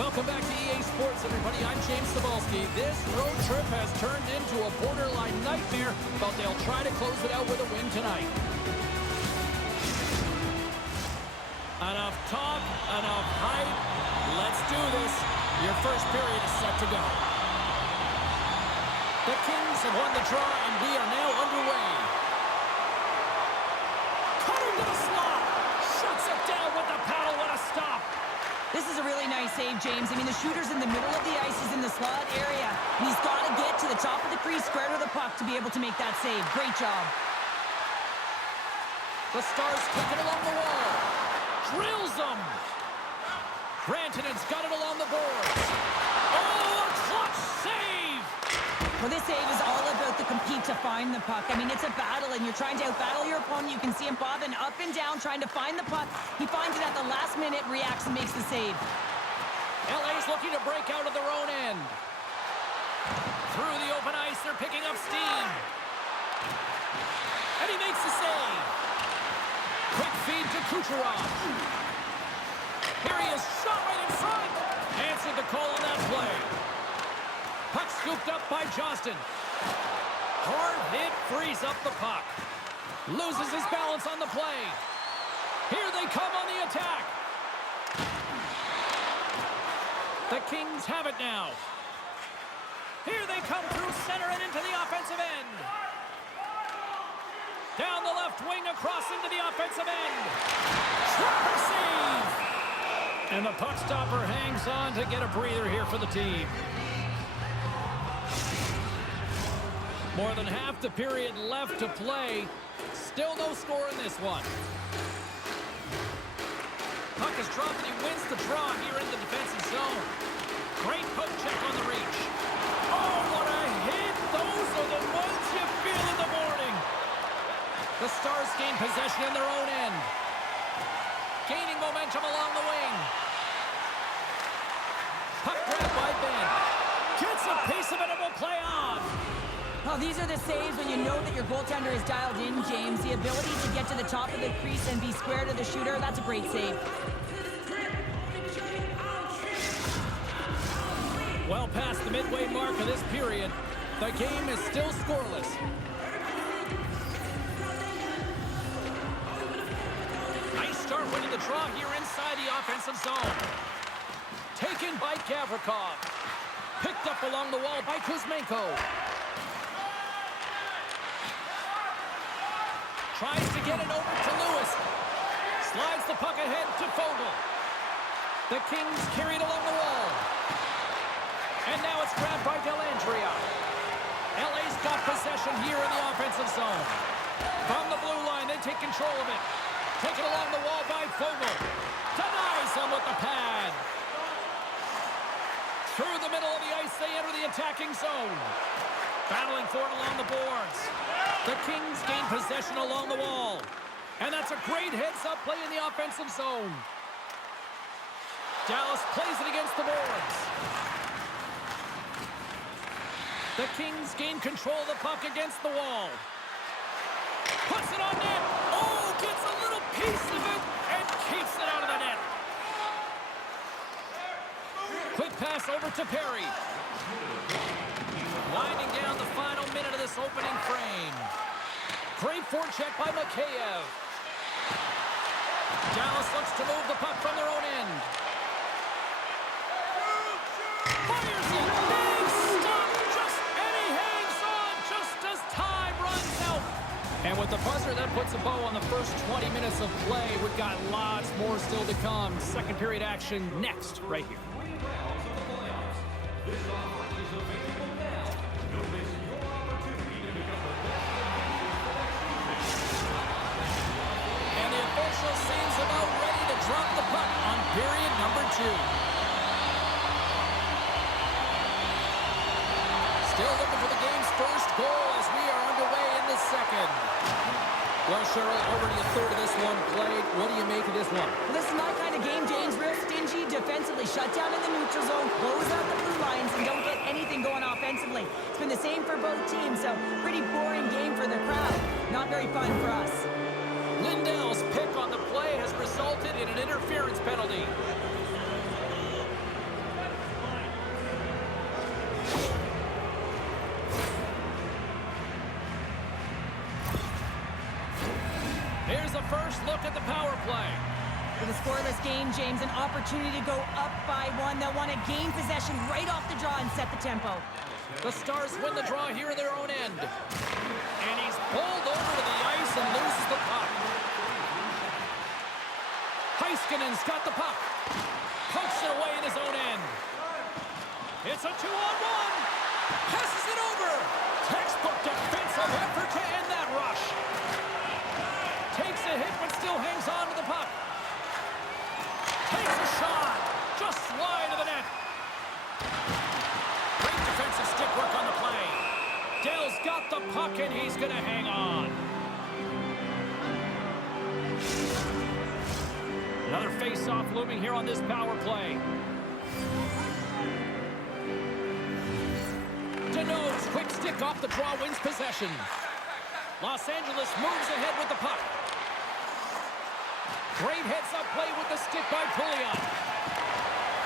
Welcome back to EA Sports, everybody. I'm James Cebulski. This road trip has turned into a borderline nightmare, but they'll try to close it out with a win tonight. Enough talk, enough hype. Let's do this. Your first period is set to go. The Kings have won the draw, and we are now underway. Cut into the slot. Shuts it down with the paddle. What a stop. This is a really nice save, James. I mean, the shooter's in the middle of the ice. He's in the slot area. And he's got to get to the top of the crease, square to the puck to be able to make that save. Great job. The Stars kick it along the wall. Drills them. Rantanen's got it along the boards. Oh, a clutch save. Well, this save is all about the compete to find the puck. I mean, it's a battle, and you're trying to out-battle your opponent. You can see him bobbing up and down, trying to find the puck. He finds it at the last minute, reacts, and makes the save. LA's looking to break out of their own end. Through the open ice, they're picking up steam. And he makes the save. Quick feed to Kucherov. Here he is, shot right in front. Answered the call on that play. Puck scooped up by Johnston. Hard hit frees up the puck. Loses his balance on the play. Here they come on the attack. The Kings have it now. Here they come through center and into the offensive end. Down the left wing, across into the offensive end. Trapper save! And the puck stopper hangs on to get a breather here for the team. More than half the period left to play. Still no score in this one. Puck is dropped and he wins the draw here in the defensive zone. Great poke check on the reach. Oh, what a hit! Those are the ones you feel in the morning. The Stars gain possession in their own end. Gaining momentum along the wing. Puck grabbed by Ben. Gets a piece of it and will play on. Oh, these are the saves when you know that your goaltender is dialed in, James. The ability to get to the top of the crease and be square to the shooter, that's a great save. Well past the midway mark of this period, the game is still scoreless. Nice start winning the draw here inside the offensive zone. Taken by Gavrikov. Picked up along the wall by Kuzmenko. Tries to get it over to Lewis. Slides the puck ahead to Fogle. The Kings carry it along the wall. And now it's grabbed by Dellandrea. LA's got possession here in the offensive zone. From the blue line, they take control of it. Taken along the wall by Fogle. Denies him with the pad. Through the middle of the ice, they enter the attacking zone. Battling for it along the boards. The Kings gain possession along the wall. And that's a great heads-up play in the offensive zone. Dallas plays it against the boards. The Kings gain control of the puck against the wall. Puts it on net. Oh, gets a little piece of it and keeps it out of the net. Quick pass over to Perry. Winding down the final minute of this opening frame. Great forecheck by Mikheyev. Dallas looks to move the puck from their own end. Fires it. Big stop. And he hangs on just as time runs out. And with the buzzer, that puts a bow on the first 20 minutes of play. We've got lots more still to come. Second period action next, right here. And the official seems about ready to drop the puck on period number 2. Still looking for the game's first goal as we are underway in the second. Well, Cheryl, already a third of this one played. What do you make of this one? Well, this is my kind of game, James. Real stingy defensively. Shut down in the neutral zone, close out the blue lines, and don't get anything going offensively. It's been the same for both teams, so pretty boring game for the crowd. Not very fun for us. Lindell's pick on the play has resulted in an interference penalty. a first look at the power play. With a scoreless game, James, an opportunity to go up by one. They'll want to gain possession right off the draw and set the tempo. The Stars win the draw here at their own end. And he's pulled over to the ice and loses the puck. Heiskanen's got the puck. Pokes it away in his own end. It's a 2-on-1. Passes it over. Textbook defensive effort to end that rush. Takes a hit but still hangs on to the puck. Takes a shot. Just wide of the net. Great defensive stick work on the play. Dell's got the puck and he's going to hang on. Another face-off looming here on this power play. Deneau's quick stick off the draw wins possession. Los Angeles moves ahead with the puck. Great heads-up play with the stick by Pouliot.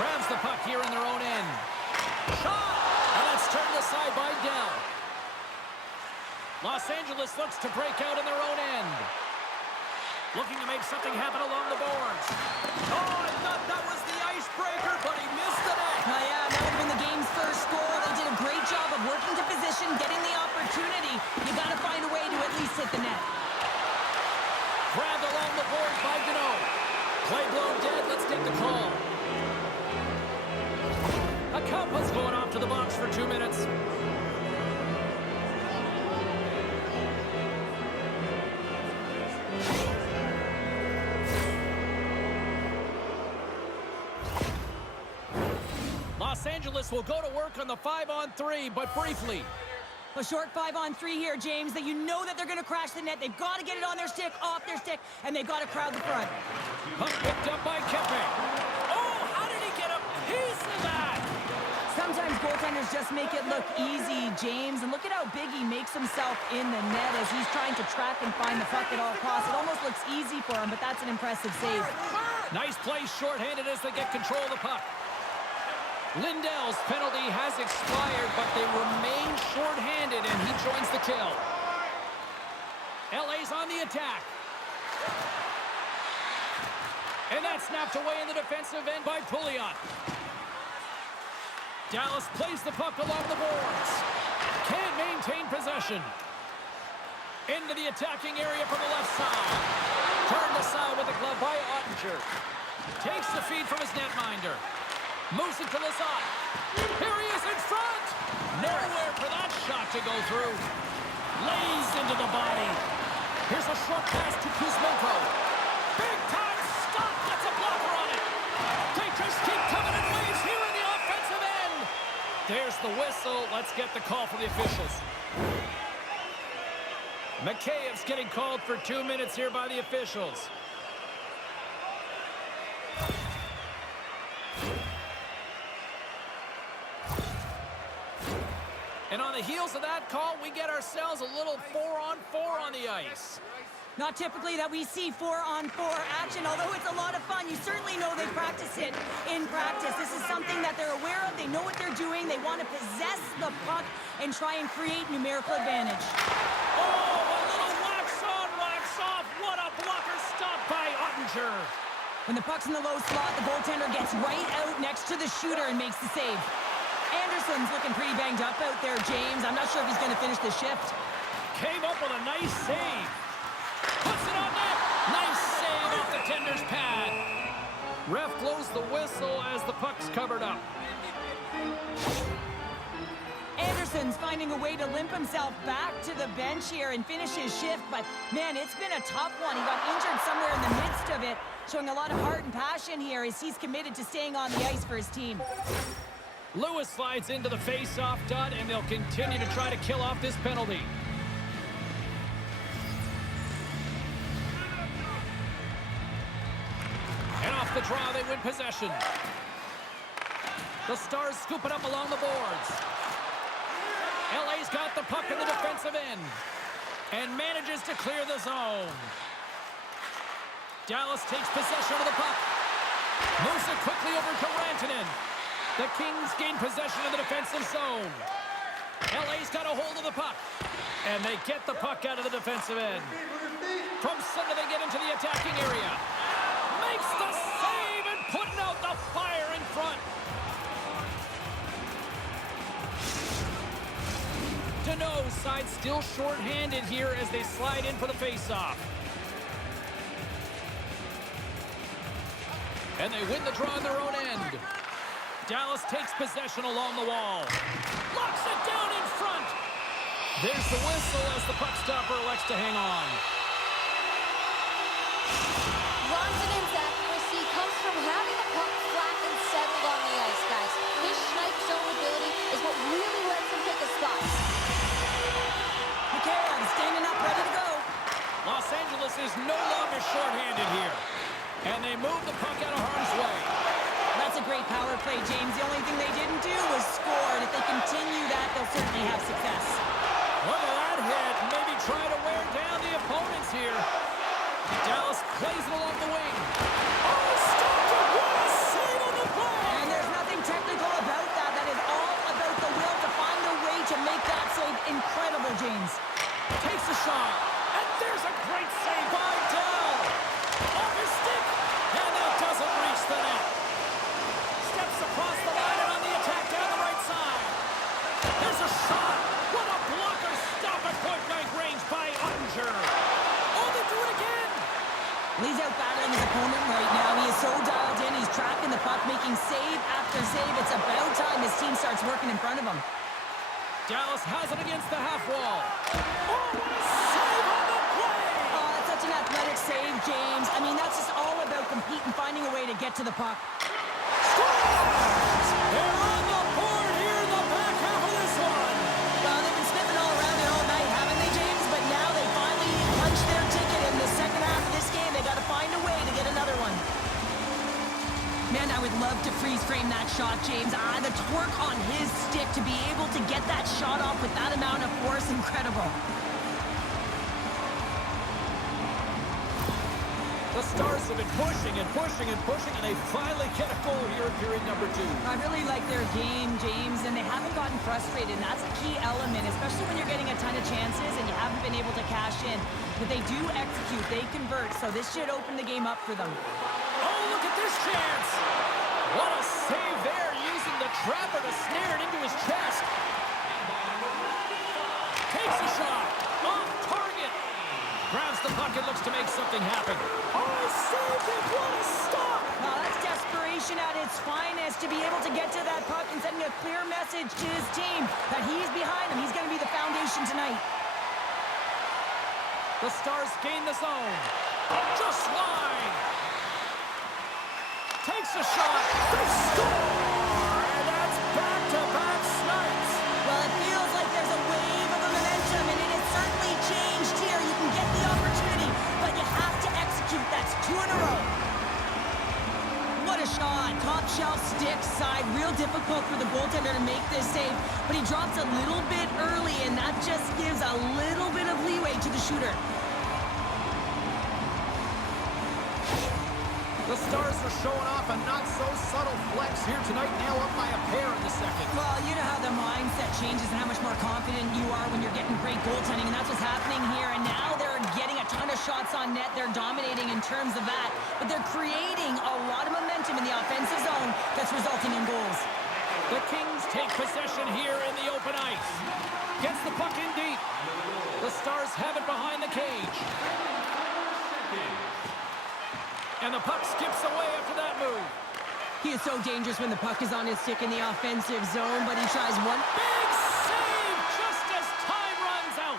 Grabs the puck here in their own end. Shot! And that's turned aside by Dell. Los Angeles looks to break out in their own end. Looking to make something happen along the boards. Oh, I thought that was the icebreaker, but he missed the net. Oh, yeah, that would have been the game's first goal. They did a great job of working to position, getting the opportunity. You got to find a way to at least hit the net. Grabbed along the boards by Deneau. Play blown dead. Let's take the call. Akampa's going off to the box for 2 minutes. Los Angeles will go to work on the 5-on-3, but briefly. A short 5-on-3 here, James, that you know that they're going to crash the net. They've got to get it on their stick, off their stick, and they've got to crowd the front. Puck picked up by Kempe. Oh, how did he get a piece of that? Sometimes goaltenders just make it look easy, James, and look at how big he makes himself in the net as he's trying to track and find the puck at all costs. It almost looks easy for him, but that's an impressive save. Nice play shorthanded as they get control of the puck. Lindell's penalty has expired, but they remain shorthanded, and he joins the kill. LA's on the attack. And that's snapped away in the defensive end by Pouliot. Dallas plays the puck along the boards. Can't maintain possession. Into the attacking area from the left side. Turned aside with the glove by Ottinger. Takes the feed from his netminder. Moves it to Lazat. Here he is in front. Nowhere for that shot to go through. Lays into the body. Here's a short pass to Kuzmenko. Big time stop. Gets a blocker on it. They just keep coming in waves here in the offensive end. There's the whistle. Let's get the call from the officials. Makheyev's getting called for 2 minutes here by the officials. And on the heels of that call, we get ourselves a little 4-on-4 on the ice. Not typically that we see 4-on-4 action, although it's a lot of fun. You certainly know they practice it in practice. This is something that they're aware of. They know what they're doing. They want to possess the puck and try and create numerical advantage. Oh, a little wax on, wax off. What a blocker stop by Ottinger. When the puck's in the low slot, the goaltender gets right out next to the shooter and makes the save. Anderson's looking pretty banged up out there, James. I'm not sure if he's going to finish the shift. Came up with a nice save. Puts it on net. Nice save off the tender's pad. Ref blows the whistle as the puck's covered up. Anderson's finding a way to limp himself back to the bench here and finish his shift, but man, it's been a tough one. He got injured somewhere in the midst of it, showing a lot of heart and passion here as he's committed to staying on the ice for his team. Lewis slides into the face-off dot, and they'll continue to try to kill off this penalty. And off the draw, they win possession. The Stars scoop it up along the boards. LA's got the puck in the defensive end and manages to clear the zone. Dallas takes possession of the puck. Moves it quickly over to Rantanen. The Kings gain possession of the defensive zone. LA's got a hold of the puck. And they get the puck out of the defensive end. From center, they get into the attacking area. Makes the save and putting out the fire in front. Deneau's side still short-handed here as they slide in for the face-off. And they win the draw on their own end. Dallas takes possession along the wall. Locks it down in front. There's the whistle as the puck stopper elects to hang on. Runs and his accuracy comes from having the puck flat and settled on the ice, guys. His snipe zone ability is what really lets him pick his spots. Okay, I'm standing up, ready to go. Los Angeles is no longer short-handed here. And they move the puck out of harm's way. That's a great power play, James. The only thing they didn't do was score, and if they continue that, they'll certainly have success. Look at that hit. Maybe try to wear down the opponents here. Dallas plays it along the wing. Oh, stopped it. What a save on the play. And there's nothing technical about that. That is all about the will to find a way to make that save incredible, James. Takes a shot. And there's a great save by Dell. Off his stick. And that doesn't reach the net. Steps across the line and on the attack down the right side. There's a shot. What a blocker. Stop at point-blank range by Ottinger. Oh, they do it again. He's out battling his opponent right now. He is so dialed in. He's tracking the puck, making save after save. It's about time his team starts working in front of him. Dallas has it against the half wall. Oh, what a save on the play. Oh, that's such an athletic save, James. I mean, that's just all about competing, finding a way to get to the puck. They're on the board here in the back half of this one. Well, they've been sniffing all around it all night, haven't they, James? But now they finally punched their ticket in the second half of this game. They got to find a way to get another one. Man, I would love to freeze frame that shot, James. The torque on his stick to be able to get that shot off with that amount of force, incredible. The Stars have been pushing and pushing and pushing, and they finally get a goal here in period number 2. I really like their game, James, and they haven't gotten frustrated, and that's a key element, especially when you're getting a ton of chances and you haven't been able to cash in. But they do execute, they convert, so this should open the game up for them. Oh, look at this chance! What a save there, using the trapper to snare it into his chest. Takes a shot, off target. Grabs the puck and looks to make something happen. Oh, he saved it! What a stop! Now that's desperation at its finest to be able to get to that puck and sending a clear message to his team that he's behind him. He's going to be the foundation tonight. The Stars gain the zone. Just wide. Takes a shot. They score! And that's back-to-back snipes. Well, it feels like there's a wave of momentum, and it has certainly changed here. You can get the opportunity, but you have to execute. That's 2 in a row. What a shot. Top shelf stick side. Real difficult for the goaltender to make this save, but he drops a little bit early, and that just gives a little bit of leeway to the shooter. The Stars are showing off a not-so-subtle flex here tonight, now up by a pair in the second. Well, you know how the mindset changes and how much more confident you are when you're getting great goaltending, and that's what's happening here. And now they're getting a ton of shots on net. They're dominating in terms of that, but they're creating a lot of momentum in the offensive zone that's resulting in goals. The Kings take possession here in the open ice. Gets the puck in deep. The Stars have it behind the cage. And the puck skips away after that move. He is so dangerous when the puck is on his stick in the offensive zone, but he tries one big save just as time runs out.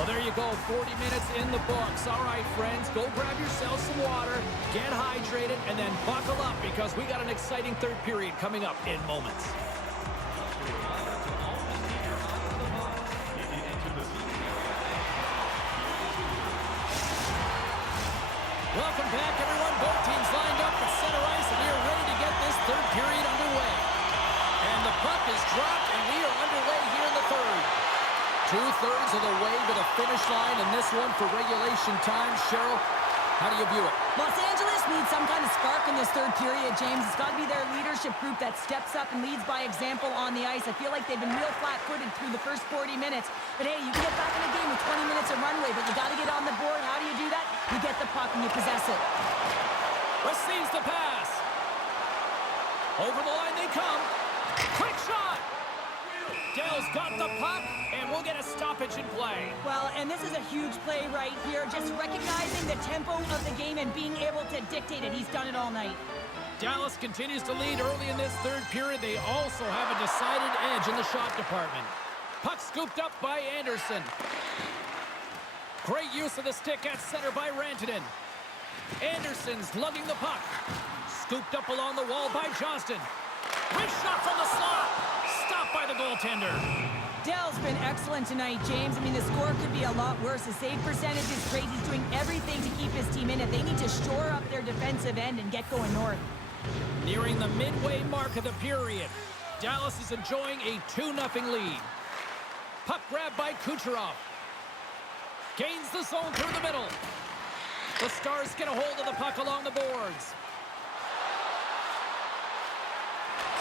Well, there you go, 40 minutes in the books. All right, friends, go grab yourself some water, get hydrated, and then buckle up because we got an exciting third period coming up in moments. Welcome back, everyone. Both teams lined up at center ice, and we are ready to get this third period underway. And the puck is dropped, and we are underway here in the third. 2/3 of the way to the finish line in this one for regulation time. Cheryl, How do you view it? Los Angeles needs some kind of spark in this third period, James. It's got to be their leadership group that steps up and leads by example on the ice. I feel like they've been real flat-footed through the first 40 minutes. But hey, you can get back in the game with 20 minutes of runway, but you got to get on the board. How do you do that? You get the puck and you possess it. Receives the pass. Over the line they come. Quick shot. Dell's got the puck, and we'll get a stoppage in play. Well, and this is a huge play right here. Just recognizing the tempo of the game and being able to dictate it. He's done it all night. Dallas continues to lead early in this third period. They also have a decided edge in the shot department. Puck scooped up by Anderson. Great use of the stick at center by Rantanen. Anderson's lugging the puck. Scooped up along the wall by Johnston. Great shot from the slot. Stopped by the goaltender. Dell's been excellent tonight, James. I mean, the score could be a lot worse. His save percentage is great. He's doing everything to keep his team in it. They need to shore up their defensive end and get going north. Nearing the midway mark of the period, Dallas is enjoying a 2-0 lead. Puck grab by Kucherov. Gains the zone through the middle. The Stars get a hold of the puck along the boards.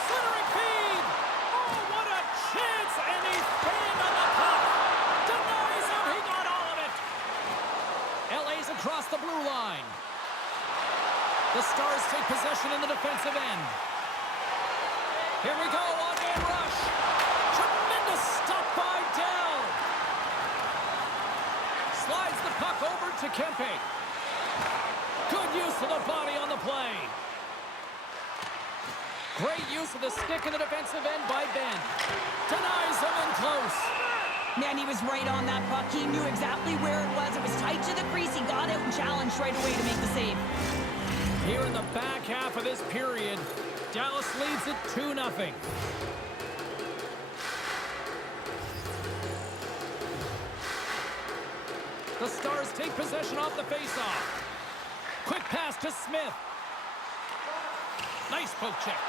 Centering feed! Oh, what a chance! And he's pinned on the puck! Denies him! He got all of it! LA's across the blue line. The Stars take possession in the defensive end. Here we go, on-man rush. Tremendous stop by Dell. Slides the puck over to Kempe. Good use of the body on the play. Great use of the stick in the defensive end by Ben. Denies him in close. Man, he was right on that puck. He knew exactly where it was. It was tight to the crease. He got out and challenged right away to make the save. Here in the back half of this period, Dallas leads it 2-0. The Stars take possession off the faceoff. Quick pass to Smith. Nice poke check.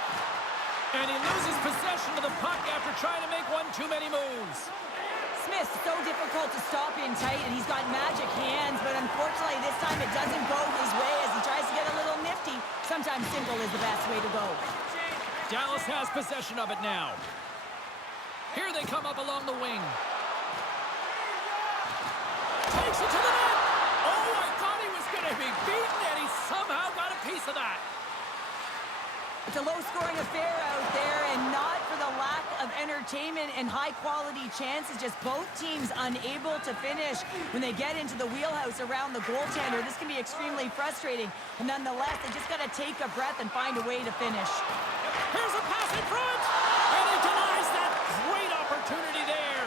And he loses possession of the puck after trying to make one too many moves. Smith's so difficult to stop in tight, and he's got magic hands, but unfortunately this time it doesn't go his way as he tries to get a little nifty. Sometimes simple is the best way to go. Dallas has possession of it now. Here they come up along the wing. Takes it to the net. Oh, I thought he was going to be beaten, and he somehow got a piece of that. It's a low-scoring affair out there, and not for the lack of entertainment and high-quality chances. Just both teams unable to finish when they get into the wheelhouse around the goaltender. This can be extremely frustrating, and nonetheless, they just got to take a breath and find a way to finish. Here's a pass in front, and he denies that great opportunity there.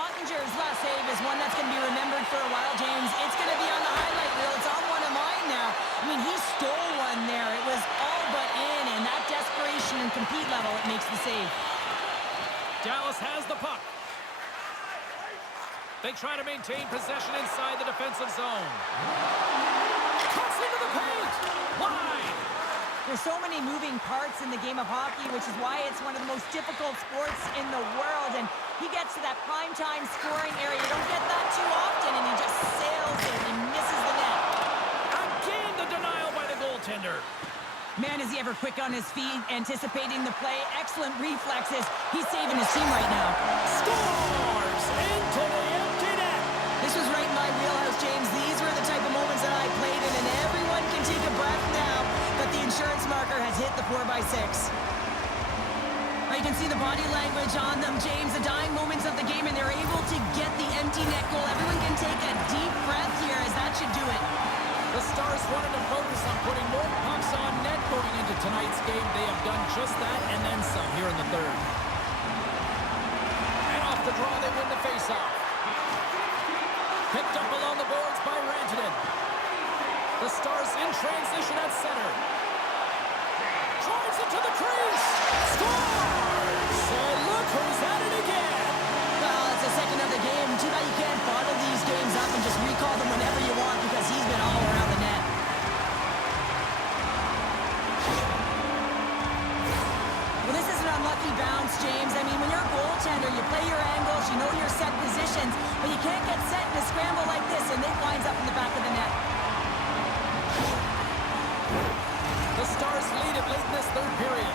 Ottinger's last save is one that's going to be remembered for a while, James. It's going to be on the highlight reel. It's on one of mine now. I mean, he stole one there. It was all but in, and that desperation and compete level, it makes the save. Dallas has the puck. They try to maintain possession inside the defensive zone. Cuts into the paint. Wide. There's so many moving parts in the game of hockey, which is why it's one of the most difficult sports in the world. And he gets to that prime-time scoring area. You don't get that too often, and he just sails it and misses the net. Again, the denial by the goaltender. Man, is he ever quick on his feet, anticipating the play. Excellent reflexes. He's saving his team right now. Scores into the empty net. This was right in my wheelhouse, James. These were the type of moments that I played in, and everyone can take a breath now that the insurance marker has hit the 4x6. Now you can see the body language on them, James. The dying moments of the game, and they're able to get the empty net goal. Everyone can take a deep breath here, as that should do it. The Stars wanted to focus on putting more pucks on net going into tonight's game. They have done just that and then some here in the third. And off the draw, they win the faceoff. Picked up along the boards by Rantanen. The Stars in transition at center. Drives it to the crease. Scores! And look who's at it again. Well, it's the second of the game. Too bad you can't bottle these games up and just recall them whenever you want, because he's been all around the net. Well, this is an unlucky bounce, James. I mean, when you're a goaltender, you play your angles, you know your set positions, but you can't get set in a scramble like this, and it winds up in the back of the net. The Stars lead it late in this third period.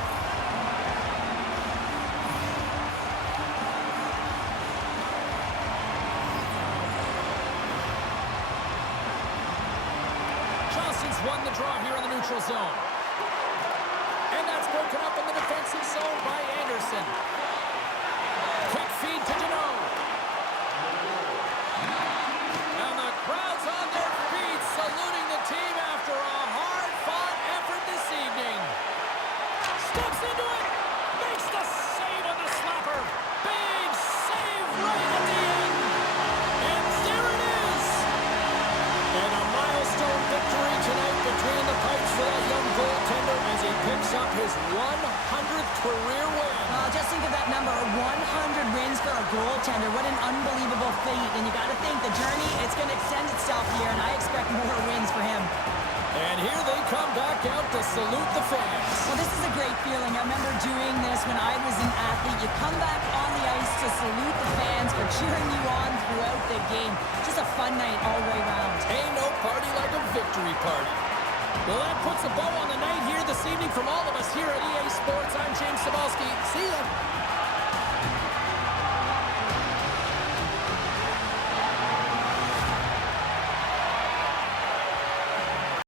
Johnston's won the draw here in the neutral zone. And that's broken up in the defensive zone by Anderson. Quick feed to Deneau. And the crowd's on their feet, saluting the team after a hard-fought effort this evening. Steps into it, makes the save on the slapper. Big save right at the end. And there it is. And a milestone victory tonight between the pipes for that young goaltender as he picks up his 100th career win. Just think of that number, 100 wins for a goaltender. What an unbelievable feat. And you got to think the journey, it's going to extend itself here, and I expect more wins for him. And here they come back out to salute the fans. Well, this is a great feeling. I remember doing this when I was an athlete. You come back on the ice to salute the fans for cheering you on throughout the game. Just a fun night all the way around. Ain't no party like a victory party. Well, that puts a bow on the night here this evening from all of us here at EA Sports. I'm James Cebulski. See ya.